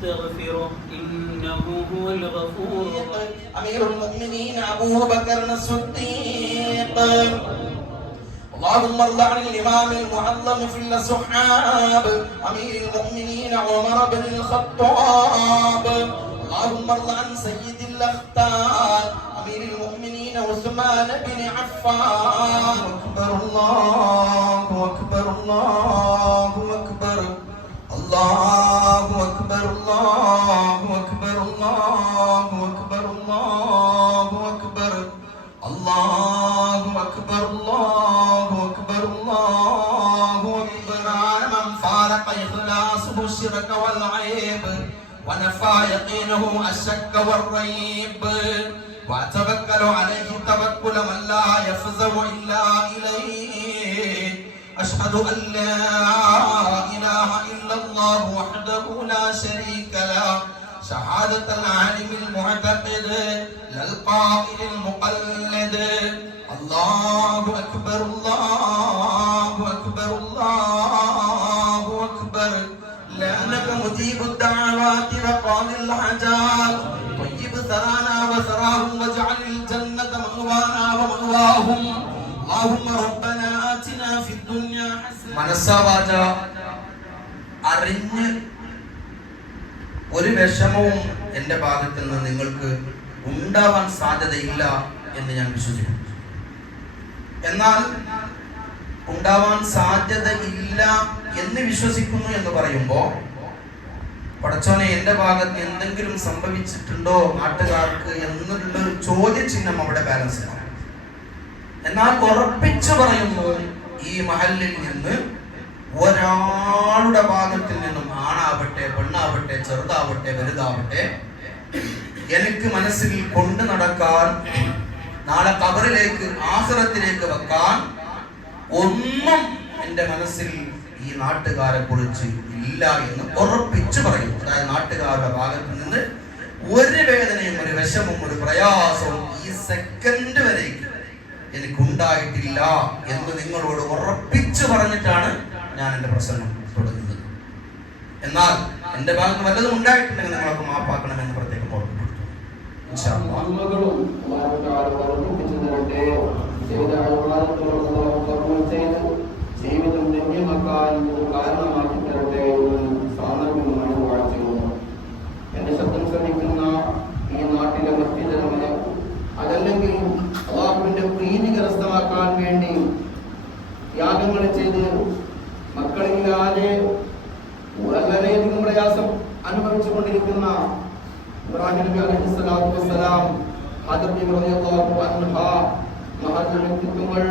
ونستغفره إنه هو الغفور الرحيم. أمير المؤمنين أبو بكر الصديق. اللهم ارض عن الإمام المعظم في الصحاب أمير المؤمنين عمر بن الخطاب. اللهم ارض عن سيد الأختار أمير المؤمنين عثمان بن عفان. أكبر الله أكبر الله أكبر الله أكبر الله أكبر الله أكبر الله أكبر الله أكبر الله أكبر الله أكبر. من فارق إخلاصه الشرك والعيب ونفى يقينه الشك والريب وأتوكل عليه توكل من لا يفزع إلا إليه. أشهد أن لا إله إلا الله وحده لا شريك له شهادة العالم المعتقد للقائل المقلد. الله أكبر الله أكبر الله أكبر. لأنك مجيب الدعوات وقاضي الحاجات طيب ثرانا وثراهم واجعل الجنة مأوانا ومأواهم. اللهم ربنا آتنا في الدنيا حسنة. മനസ്സാവാച അറിഞ്ഞ് ഒരു വിഷമവും എൻ്റെ ഭാഗത്ത് നിന്ന് നിങ്ങൾക്ക് ഉണ്ടാവാൻ സാധ്യതയില്ല എന്ന് ഞാൻ വിശ്വസിക്കുന്നു. എന്നാൽ ഉണ്ടാവാൻ സാധ്യതയില്ല എന്ന് വിശ്വസിക്കുന്നു എന്ന് പറയുമ്പോൾ പടച്ചോനെ എൻ്റെ ഭാഗത്ത് എന്തെങ്കിലും സംഭവിച്ചിട്ടുണ്ടോ നാട്ടുകാർക്ക് എന്നുള്ളൊരു ചോദ്യചിഹ്നം അവിടെ ബാലൻസ് ആണ്. എന്നാൽ ഉറപ്പിച്ചു പറയുന്നു, ഈ മഹലിൽ നിന്ന് ഒരാളുടെ ഭാഗത്തിൽ നിന്നും ആണാവട്ടെ പെണ്ണാവട്ടെ ചെറുതാവട്ടെ വലുതാവട്ടെ എനിക്ക് മനസ്സിൽ കൊണ്ടു നടക്കാൻ നാളെ ഖബറിലേക്ക് ആഖിറത്തിലേക്ക് വെക്കാൻ ഒന്നും എൻ്റെ മനസ്സിൽ ഈ നാട്ടുകാരെ കുറിച്ച് ഇല്ല എന്ന് ഉറപ്പിച്ചു പറയും. അതായത് നാട്ടുകാരുടെ ഭാഗത്ത് നിന്ന് ഒരു വേദനയും ഒരു വിഷമവും ഒരു പ്രയാസവും ഈ സെക്കൻഡ് വരേക്ക് എനിക്കുണ്ടായിട്ടില്ല എന്ന് നിങ്ങളോട് ഉറപ്പിച്ചു പറഞ്ഞിട്ടാണ് ഞാൻ എൻ്റെ പ്രസംഗം തുടങ്ങുന്നത്. എന്നാൽ എൻ്റെ ഭാഗത്ത് വല്ലതും ഉണ്ടായിട്ടുണ്ടെങ്കിൽ നിങ്ങളൊക്കെ മാപ്പാക്കണമെന്ന് പ്രത്യേകം ഓർമ്മപ്പെടുത്തും. ജീവിതം ധന്യമാക്കാൻ കാരണമാക്കി തരട്ടെ എന്ന് സാന്ദർഭികമായി വാഴ്ചയുന്നു. എന്റെ ശബ്ദം ശ്രമിക്കുന്ന ഈ നാട്ടിലെ മസ്ജിദുകളെ അതല്ലെങ്കിൽ അല്ലാഹുവിന്റെ പ്രീതി കരസ്ഥമാക്കാൻ വേണ്ടി യാഗങ്ങൾ ചെയ്ത് മക്കളില്ലാതെ വളരെയധികം പ്രയാസം അനുഭവിച്ചു കൊണ്ടിരിക്കുന്ന ഇബ്രാഹിം നബി അലൈഹിസ്സലാത്തു വസ്സലാം ഹദർബി റളിയല്ലാഹു അൻഹ മഹത് വ്യക്തിത്വങ്ങൾ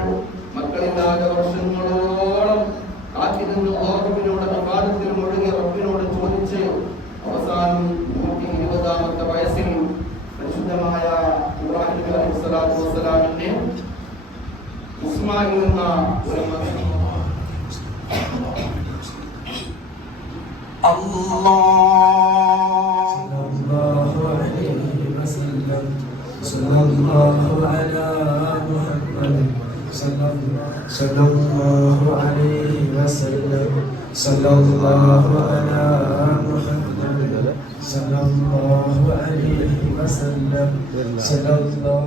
മക്കളില്ലാതെ വർഷങ്ങളോളം കാത്തിരുന്ന് അല്ലാഹുവിനോട് ഇബാദത്തിൽ മുഴുകി റബ്ബിനോട് ചോദിച്ച് അവസാനം 120ാമത്തെ വയസ്സിൽ പരിശുദ്ധമായ ഇബ്രാഹിം നബി അലൈഹിസ്സലാത്തു വസ്സലാമിനെ ഇസ്മായിൽ എന്ന ഒരു മകൻ സല്ലല്ലാഹു അലൈഹി വസല്ലം സല്ലല്ലാഹു അലാ മുഹമ്മദ് സല്ലല്ലാഹു അലൈഹി വസല്ലം സല്ലല്ലാഹു അലാ മുഹമ്മദ് സല്ലല്ലാഹു അലൈഹി വസല്ലം സല്ലല്ലാഹു